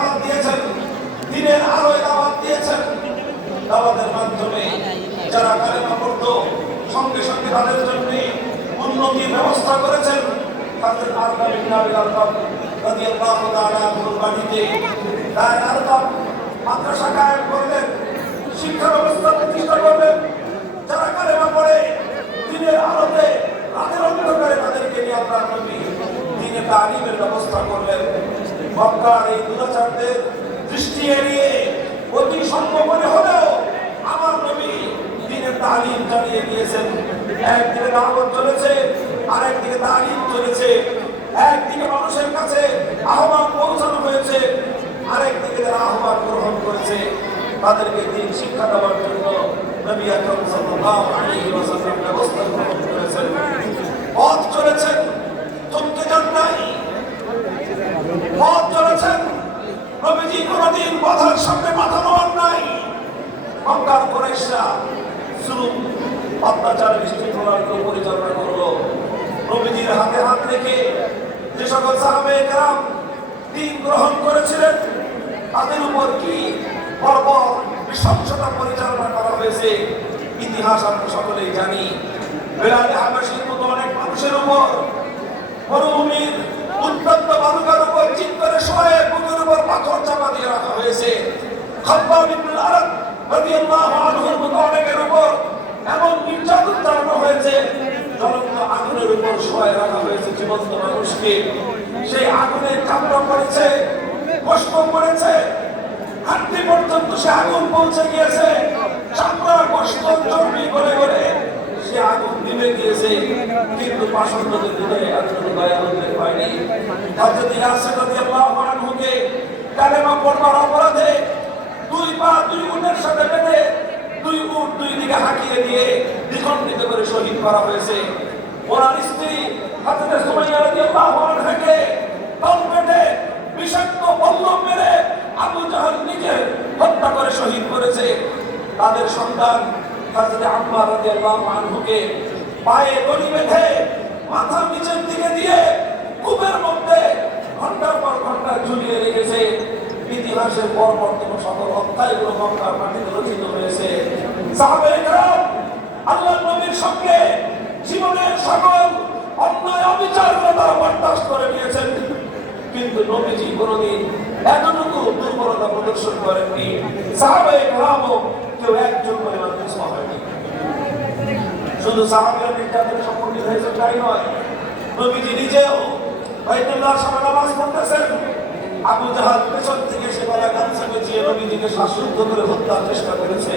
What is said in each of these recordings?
দাওয়াত দিয়েছেন। দিনের আলোয় দাওয়াত দিয়েছেন। দাওয়াতের মাধ্যমে যারা কালেমা পড়তো, সঙ্গে সঙ্গে তাদের জন্য উন্নতির ব্যবস্থা করেছেন। তাদের আল্লাহ বিন আবিল আলকাম রাদিয়াল্লাহু তাআলা বাড়িতে তার আলকাম মাদ্রাসা কায়েম করলেন, শিক্ষা ব্যবস্থা প্রতিষ্ঠা করলেন যারা কালেমা পড়ে দিনের আলোতে রাতের অন্ধকারে তাদেরকে নিয়ে আল্লাহ নবী দিনে তালিমের ব্যবস্থা করলেন মক্কার এই দুরাচারদের এড়িয়ে অতি সম্ভবনে হলেও আমার নবী দিনের তালিম চালিয়ে দিয়েছেন। একদিকে দাওয়াত চলেছে, আরেকদিকে তালিম চলেছে। একদিকে মানুষের কাছে আহ্বান পৌঁছানো হয়েছে, আরেকদিকে যারা আহ্বান গ্রহণ করেছে। তাদেরকে দিন শিক্ষা দেওয়ার জন্য নবী আকরম সাল্লাল্লাহু আলাইহি ওয়াসাল্লাম ব্যবস্থা গ্রহণ করেছেন পথ চলেছেন চমকে যান নাই পথ চলেছেন নবীজি পথের সামনে মাথা নোয়ান নাই। মক্কার কুরাইশরা জুলুম, অত্যাচার বিশৃঙ্খলাকে পরিচালনা করল। নবীজির হাতে হাত রেখে যে সকল সাহাবে কেরাম দিন গ্রহণ করেছিলেন, তাদের উপর কি বর্বর নৃশংসতা পরিচালনা করা হয়েছে, ইতিহাস আমরা সকলেই জানি। বেলালে হাবাসীর মতো অনেক মানুষের উপর মরুভূমির উত্তপ্ত বালুকার চিত করে শোয়ে পাথর চাপা দিয়ে রাখা হয়েছে। খাব্বাব ইবনুল আনহুর মতো অনেকের উপর এমন নির্যাতন চালানো হয়েছে, জ্বলন্ত আগুনের উপর শোয়ে রাখা হয়েছে জীবন্ত মানুষকে। সেই আগুনের কামড়া পড়েছে কষ্ট পড়েছে, হাড্ডি পর্যন্ত সে আগুন পৌঁছে গিয়েছে। চামড়া কষ্ট চর্বি করে করে সে আগুন নিভে গিয়েছে, কিন্তু পাষণ্ডদের হৃদয়ে এতটুকু দয়া উল্লেখ হয়নি হযরত ইয়াসির রাদিয়াল্লাহু আনহুকে কালেমা পড়বার অপরাধে দুই পা, দুই উটের সাথে বেঁধে দুই উট দুই দিকে হাঁকিয়ে দিয়ে দ্বিখণ্ডিত করে শহীদ করা হয়েছে। ওনার স্ত্রী হযরত সুমাইয়া রাদিয়াল্লাহু আনহাকে তলপেটে বিষাক্ত বল্লম মেরে আবু জাহাল নিজে হত্যা করে শহীদ করেছে। তাদের সন্তান হজরত আম্মা রাদিয়াল্লাহু আনহুকে পায়ে দড়ি বেঁধে মাথা নিচের দিকে দিয়ে কূপের মধ্যে ঘণ্টার পর ঘণ্টা ঝুলিয়ে রেখেছে। ইতিহাসের পর বর্তমান সকল হত্যাগুলো ঘণ্টার মাটিতে রচিত হয়েছে। সাহাবে کرام আল্লাহ নবীর সঙ্গে জীবনের সকল অন্যায় অবিচার তারা বরদাস্ত করে নিয়েছেন কিন্তু নবীজি কোনোদিন এতটুকু দুর্বলতা প্রদর্শন করেননি। সাহাবে کرامও কেউ এক শুধু সাহাবিরা নির্যাতনে সম্পর্কিত হয়েছে তাই নয়। নবীজি নিজেও বাইতুল্লাহ সামনে নামাজ পড়তেছেন। আবু জাহাল পেছন থেকে সে গলা গামছা গুছিয়ে নবীজিকে শ্বাসরুদ্ধ করে হত্যার চেষ্টা করেছে।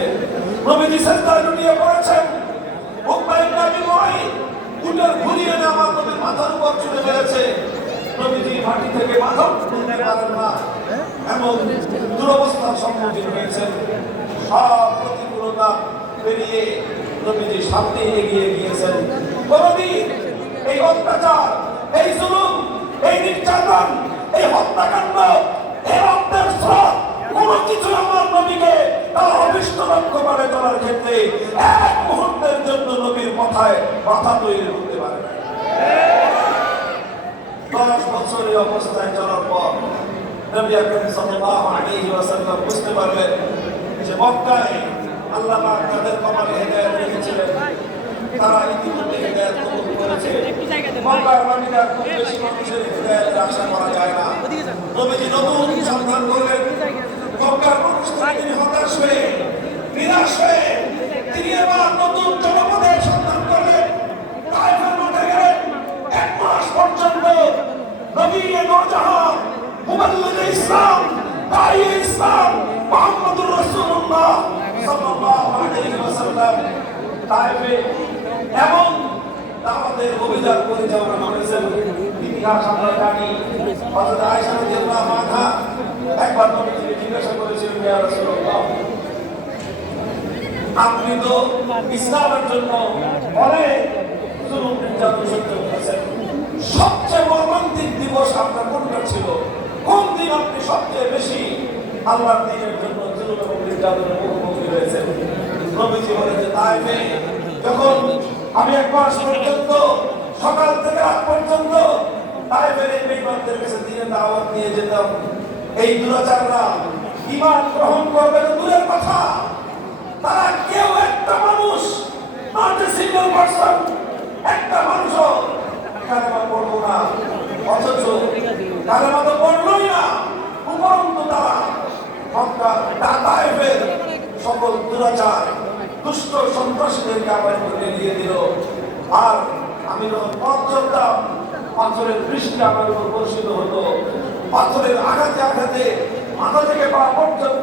নবীজি সেজদায় লুটিয়ে পড়েছেন। উকবাই নাবি ময় উটের ঘুরিয়ে আমার নবীর মাথার উপর ছুটে মেরেছে। নবীজি মাটি থেকে মাথা তুলতে পারেন না, এমন দুরবস্থার সম্মুখীন হয়েছেন। সব প্রতিকূলতা পেরিয়ে নবীজি সামনে এগিয়ে গিয়েছেন কোনদিন এই অত্যাচার, এই জুলুম, এই নির্যাতন, এই হত্যাকাণ্ড, এই রক্তের স্রোত, কোনো কিছু আমার নবীকে তার অভিষ্ট লক্ষ্য করে চলার ক্ষেত্রে এক মুহূর্তের জন্য নবীর মাথায় মাথা তৈরি করতে পারে। দশ বছর এই অবস্থায় চলার পর নবী আকরম সাল্লাল্লাহু আলাইহি ওয়াসাল্লাম বুঝতে পারলেন যে মক্কায় আল্লাহ তাদের কপালে হেদায়েত তারা ইতিমধ্যে করেছে। মাটিতে আর খুব হতাশ হয়ে, নিরাশ হয়ে তিনি এবার নতুন জনপদের সন্ধান করলেন। এক মাস পর্যন্ত নবী নূরজাহান মুবাল্লিগ ইসলাম দাঈ ইসলাম, মুহাম্মদুর রাসূলুল্লাহ। ইয়া রাসূলুল্লাহ আপনি তো ইসলামের জন্য অনেক সবচেয়ে মর্মান্তিক দিবস আপনার কোনটা ছিল কোন দিন আপনি সবচেয়ে বেশি আল্লাহর দিনের জন্য জুলুম এবং নির্যাতনের হয়েছেন নবীজি বলে যে, তাই নেই। যখন আমি এক মাস পর্যন্ত, সকাল থেকে রাত পর্যন্ত তাই বেড়ে বেইমানদের কাছে দিয়ে দাওয়াত নিয়ে যেতাম। এই দুরাচাররা ইমান গ্রহণ করবে দূরের কথা। তারা কেউ একটা মানুষ নট এ সিঙ্গেল পার্সন একটা মানুষও কালেমা পড়ব না। অথচ কালেমা তো পড়লোই না উপরন্তু তারা মক্কা তাতায়েফের দুরাচার, দুষ্ট সন্ত্রাসীদেরকে আমার দিয়ে দিল। আর আমি যখন পথ চলতাম, পাথরের বৃষ্টি আমার উপর বর্ষিত হতো। পাথরের আঘাতে আঘাতে মাথা থেকে পা পর্যন্ত